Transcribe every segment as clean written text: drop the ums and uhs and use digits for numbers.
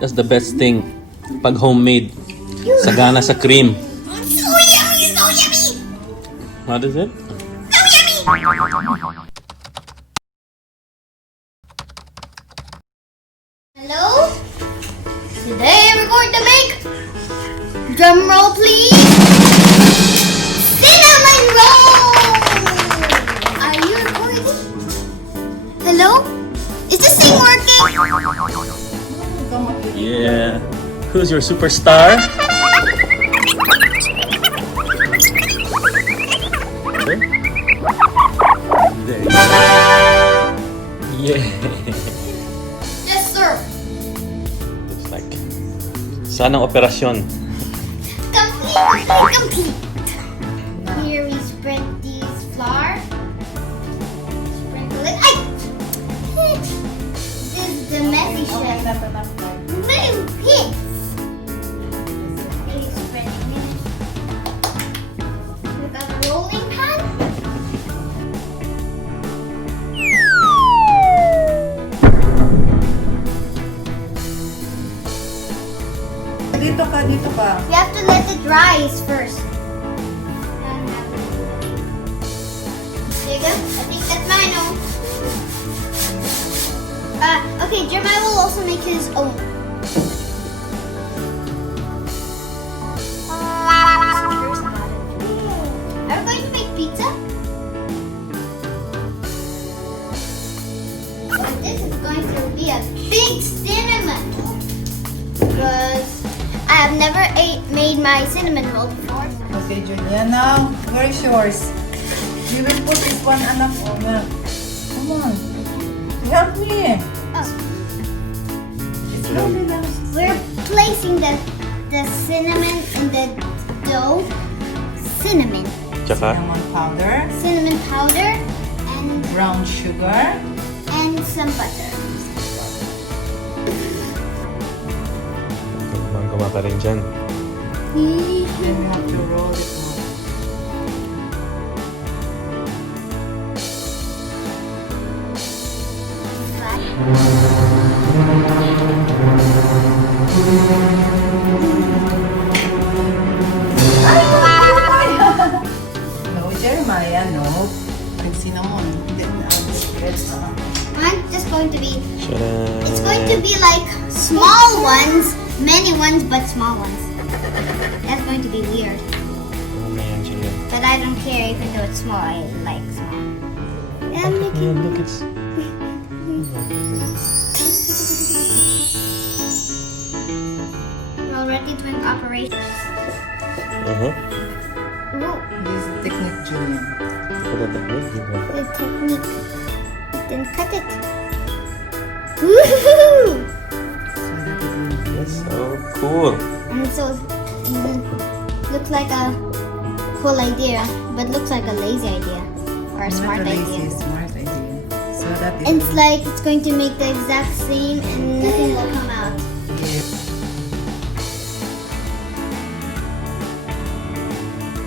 That's the best thing. Pag homemade. Sagana sa cream. So yummy, so yummy. What is it? So yummy. Hello? Today we're going to make, drum roll please, cinnamon roll! Are you recording? Hello? Is this thing working? Yeah. Who's your superstar? Okay. There you go. Yeah. Yes sir. Looks like. Saan ang operasyon? Complete. Here we spread these flour. Sprinkle it. Ay! This is the messy chef. Little pigs. Okay, spread it. We got a rolling pan. Dito ka. You have to let it rise first. There you go. I think that's mine. Okay, Jeremiah will also make his own. Are we going to make pizza? And this is going to be a big cinnamon. Because I have never made my cinnamon roll before. Okay, Juliana, where is yours? You will put this one, anak. Oh, milk. Come on. Help me. Oh. It's lovely lang. We're placing the cinnamon in the dough. Cinnamon. Tsaka? Cinnamon powder, And brown sugar, some butter. Gumagawa ka rin dyan. and you have to roll it out. No, Jeremiah, no. And cinnamon. Then Mine's just going to be. Tcharam! It's going to be like small ones, many ones, but small ones. That's going to be weird. Ano yan, Julian? But I don't care, even though it's small. I like small. Yeah, I'm making. Yeah, look, it's... We're already doing operations. Uh-huh. Ooh, this is the technique, Julian. the technique. Then cut it. Woohoo! That's so cool. And so looks like a cool idea, but looks like a lazy idea or a smart Not a idea. lazy, smart idea. So that is. It's like it's going to make the exact same and nothing will come out.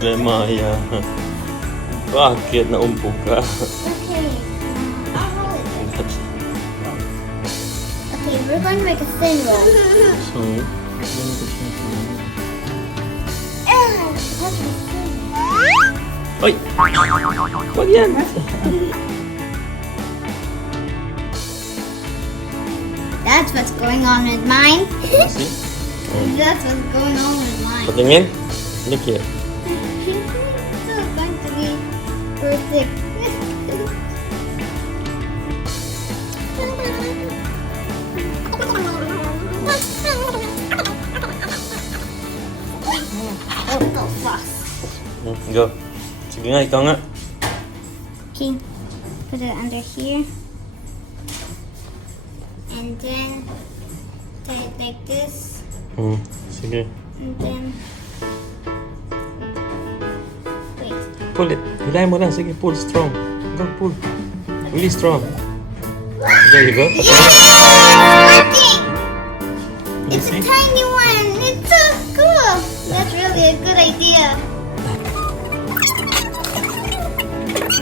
Maya. Bakit naumpog ka? Okay, I'll roll it. Okay, we're going to make a thin roll. So, That's thin. Oy! Wag yan! That's what's going on with mine. See? That's what's going on with mine. Patingin? Look here. So it's going to be perfect. Go fast. Go. Sige nga, ikaw nga. Okay, put it under here. And then tie it like this. Sige. And then wait. Pull it. Hilahin mo lang. Sige, pull strong. Go, pull. Really strong. There you go. Yay! Working! You It's a see? tiny one. It's so cool. That's really a good idea.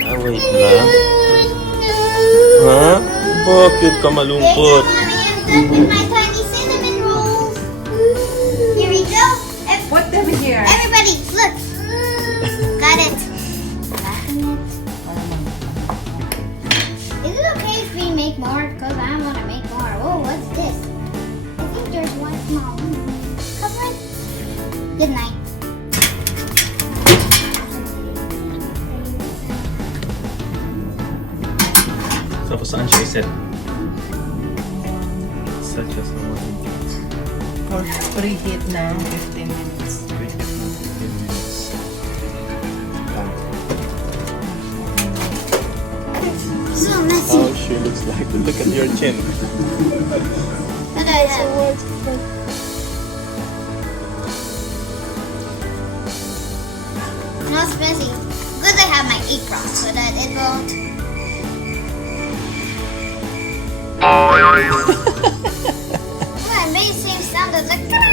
Ah, wait lang. Ha? Bakit ka malungkot? Mommy, I'm done with my tiny cinnamon Good night. So, saan siya iset? Such as the one. For preheat na 15 minutes. So messy. How she looks like. Look at your chin. Look at that. No, it's messy. Good I have my apron so that it won't. Oh, it made the same sound as like that.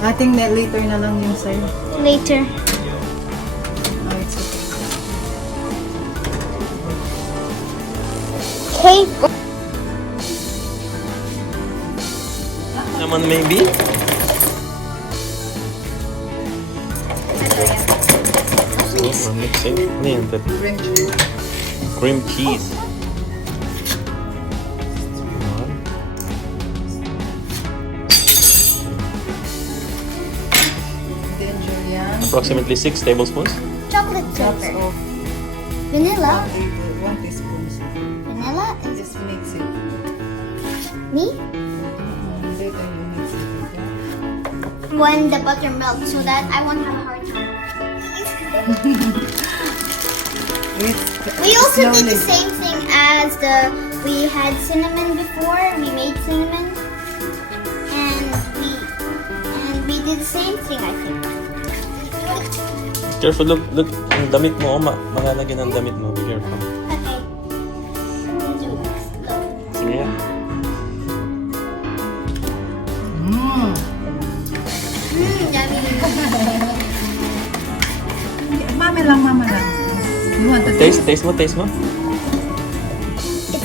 I think that later na lang yung sa'yo. Later. Oh, it's okay. Okay. Naman maybe? So, we're mixing. Ano yan? Cream cheese. Then Julian. Approximately 6 tablespoons. Chocolate Lots flavor. of Vanilla. 1 teaspoon. Vanilla and Just mix it. me. Later you mix it. Okay? When the butter melts so that I won't have a hard time. We also did the same thing as we had cinnamon before. We made cinnamon, and we did the same thing. I think. Careful, look. Ang damit mo, malalagyan ang damit mo. Be careful. Okay. Do this slow. Sige yan. Yummy. Mama lang. You want to Taste mo. It's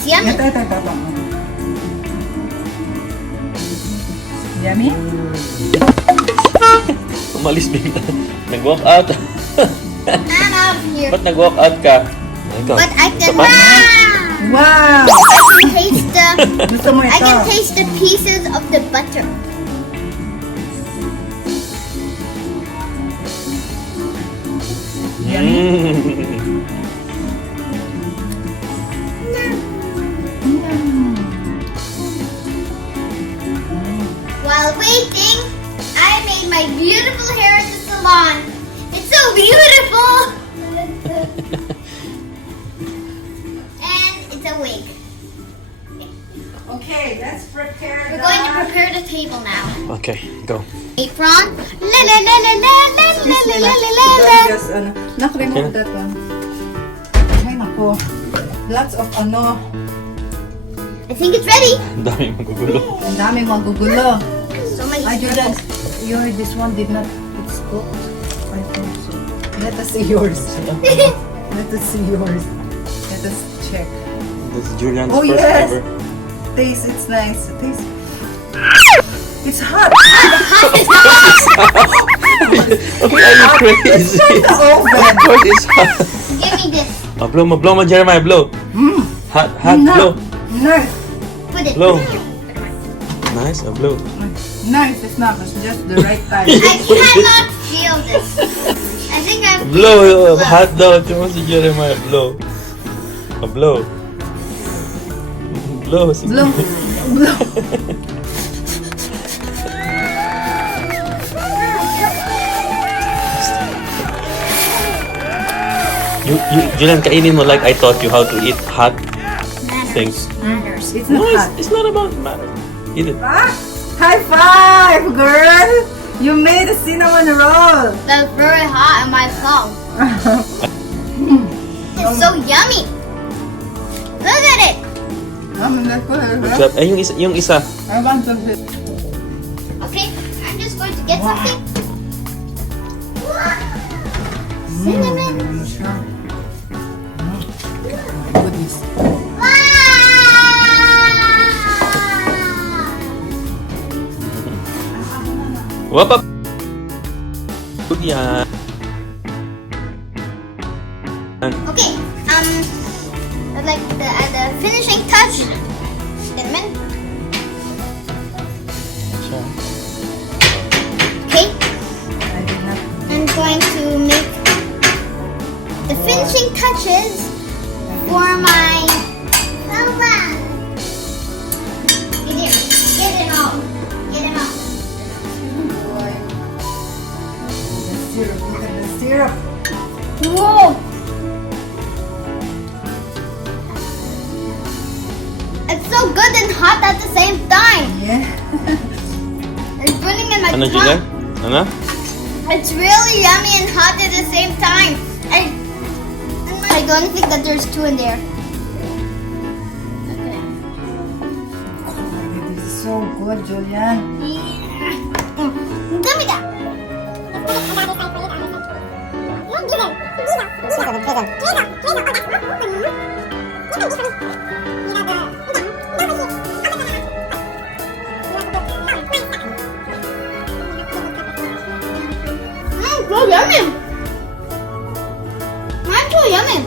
yummy. Ito. Yummy? Umalis bigla. Nag-walk out. I'm out of here. Ba't nag-walk out ka? Ikaw. But I can. Wow! Taste the. Gusto mo ito? I can taste the pieces of the butter. While waiting, I made my beautiful hair at the salon. It's so beautiful! And it's a wig. Okay, let's prepare We're going to prepare the table now. Okay, go. Apron. La la la la la la la la la la la. Just, remove that one. Ay, nako. Lots of I think it's ready. Ang dami magugulo. ang daming magugulo. So many Ay, Julian, this one did not, it's cooked. I think so. Let us see yours. Let us see yours. Let us check. This is Julian's Oh, first yes. ever. Taste, it's nice. Taste. It's hot. Okay, are you crazy? The oven. Of course it's hot. Give me this. Oh, blow mo, Jeremiah, blow. Hot, blow. Nice. Put it. Blow. Nice, blow. Nice, it's not. It's just the right time. I cannot feel this. I think I'm. Blow, hot daw. Ito si Jeremiah, blow. Blow. Blow, sige. Blow. Blow. Julian, kainin mo like I taught you how to eat hot things. Manners. It's No, not hot. it's not about matter. Eat it. Ah, high five, girl! You made a cinnamon roll. That's very hot in my mouth. It's so yummy. Look at it. Good job. Eh, yung isa. I want some. get something? Cinnamon. Goodness. Whoop up. Good yan. Okay, I'd like to add a finishing touch. Cinnamon. Okay, I did not. I'm going to make the finishing touches for my salad. Get it all. Get it all. Boy. The syrup. Look at the syrup. Whoa! It's so good and hot at the same time. Yeah. It's burning in my Ano, Julian? tongue. Ano? It's really yummy and hot at the same time. I don't think that there's two in there. Okay. This is so good, Julian. Yeah. Give me that. So yummy. That's so yummy.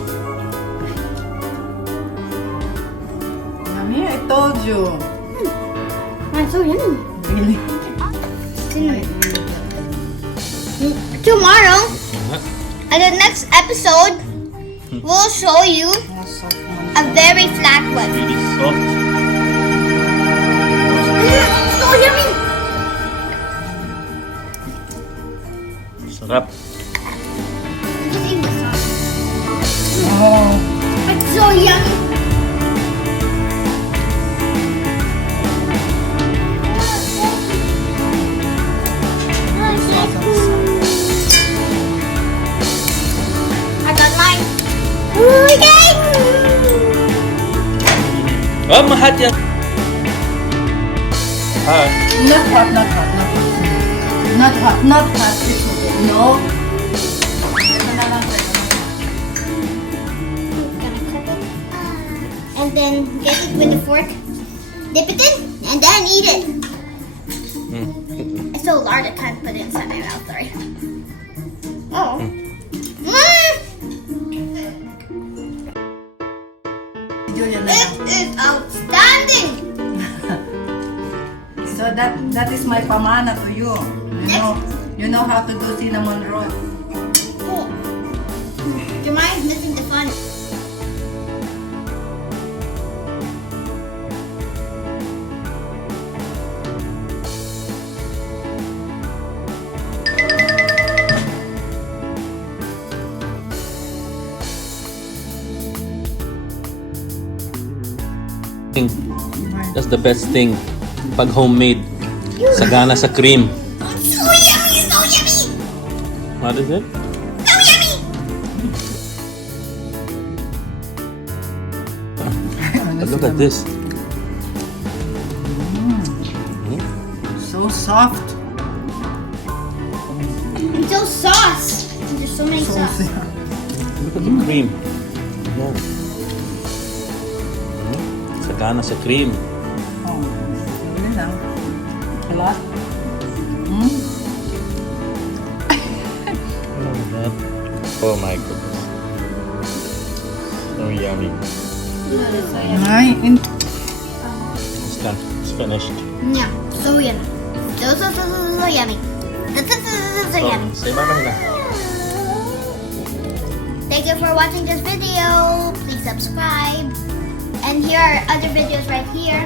Yummy, I told you. That's so yummy. Really? Tomorrow, in the next episode, we'll show you a very flat one. Really soft. So yummy. Sarap. Just eat the sauce. Oh. It's so yummy. I got mine. Okay. Oh, mahat yan. Ah, Not hot, not hot, not hot. Not hot, not hot. It's okay. No. And then get it with a fork, dip it in, and then eat it. It's so large I can't put it inside my mouth, sorry. Oh. Julian, It is outstanding! so that is my pamana to you. You know how to do cinnamon roll. Jemima's missing the fun. that's the best thing. Pag homemade. Sagana sa cream. So yummy, so yummy! What is it? So yummy! But look at this. So soft. It's so sauce. There's so many sauce. Look at the cream. Yeah. Sagana sa cream. Oh, yun lang. A lot. Oh my goodness. So yummy. Ay, It's done. It's finished. Yeah, so yummy. So yummy. So yummy. Say bye-bye na. Thank you for watching this video. Please subscribe. And here are other videos right here.